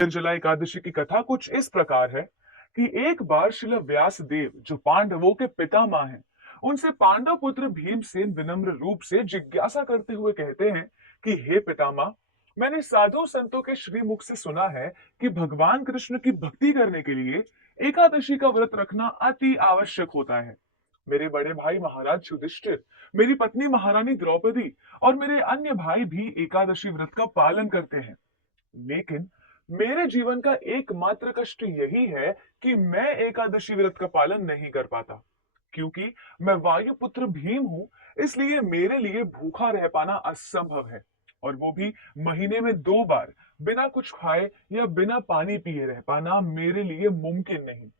निर्जला एकादशी की कथा कुछ इस प्रकार है कि एक बार श्रील व्यास देव जो पांडवों के पितामह हैं, उनसे पांडव पुत्र भीमसेन विनम्र रूप से जिज्ञासा करते हुए कहते हैं कि हे पितामह, मैंने साधु संतों के श्रीमुख से सुना है कि भगवान कृष्ण की भक्ति करने के लिए एकादशी का व्रत रखना अति आवश्यक होता है। मेरे बड़े भाई महाराज युधिष्ठिर, मेरी पत्नी महारानी द्रौपदी और मेरे अन्य भाई भी एकादशी व्रत का पालन करते हैं। लेकिन मेरे जीवन का एकमात्र कष्ट यही है कि मैं एकादशी व्रत का पालन नहीं कर पाता। क्योंकि मैं वायुपुत्र भीम हूं, इसलिए मेरे लिए भूखा रह पाना असंभव है, और वो भी महीने में 2 बार बिना कुछ खाए या बिना पानी पिए रह पाना मेरे लिए मुमकिन नहीं।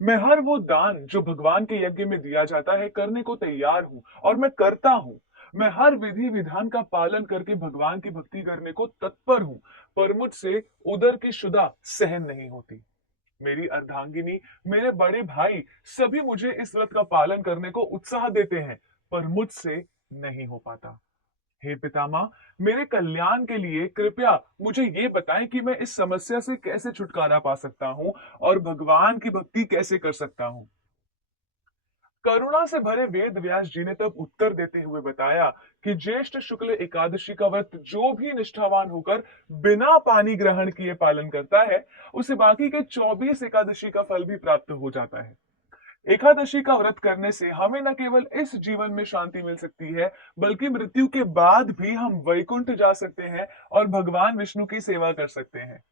मैं हर वो दान जो भगवान के यज्ञ में दिया जाता है करने को तैयार हूं, और मैं करता हूं। मैं हर विधि विधान का पालन करके भगवान की भक्ति करने को तत्पर हूं, पर मुझसे उदर की शुदा सहन नहीं होती। मेरी अर्धांगिनी, मेरे बड़े भाई सभी मुझे इस व्रत का पालन करने को उत्साह देते हैं, पर मुझसे नहीं हो पाता। हे पितामह, मेरे कल्याण के लिए कृपया मुझे ये बताएं कि मैं इस समस्या से कैसे छुटकारा पा सकता हूं और भगवान की भक्ति कैसे कर सकता हूं। करुणा से भरे वेद व्यास जी ने तब उत्तर देते हुए बताया कि ज्येष्ठ शुक्ल एकादशी का व्रत जो भी निष्ठावान होकर बिना पानी ग्रहण किए पालन करता है, उसे बाकी के 24 एकादशी का फल भी प्राप्त हो जाता है। एकादशी का व्रत करने से हमें न केवल इस जीवन में शांति मिल सकती है, बल्कि मृत्यु के बाद भी हम वैकुंठ जा सकते हैं और भगवान विष्णु की सेवा कर सकते हैं।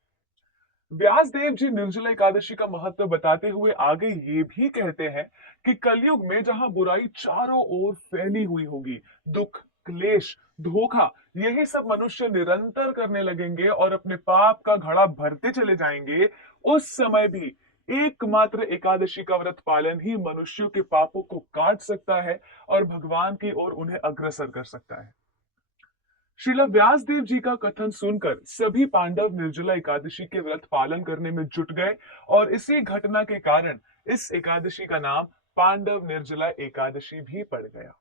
व्यासदेव जी निर्जला एकादशी का महत्व बताते हुए आगे ये भी कहते हैं कि कलयुग में जहां बुराई चारों ओर फैली हुई होगी, दुख, क्लेश, धोखा, यही सब मनुष्य निरंतर करने लगेंगे और अपने पाप का घड़ा भरते चले जाएंगे, उस समय भी एकमात्र एकादशी का व्रत पालन ही मनुष्यों के पापों को काट सकता है और भगवान की ओर उन्हें अग्रसर कर सकता है। श्रील व्यासदेव जी का कथन सुनकर सभी पांडव निर्जला एकादशी के व्रत पालन करने में जुट गए, और इसी घटना के कारण इस एकादशी का नाम पांडव निर्जला एकादशी भी पड़ गया।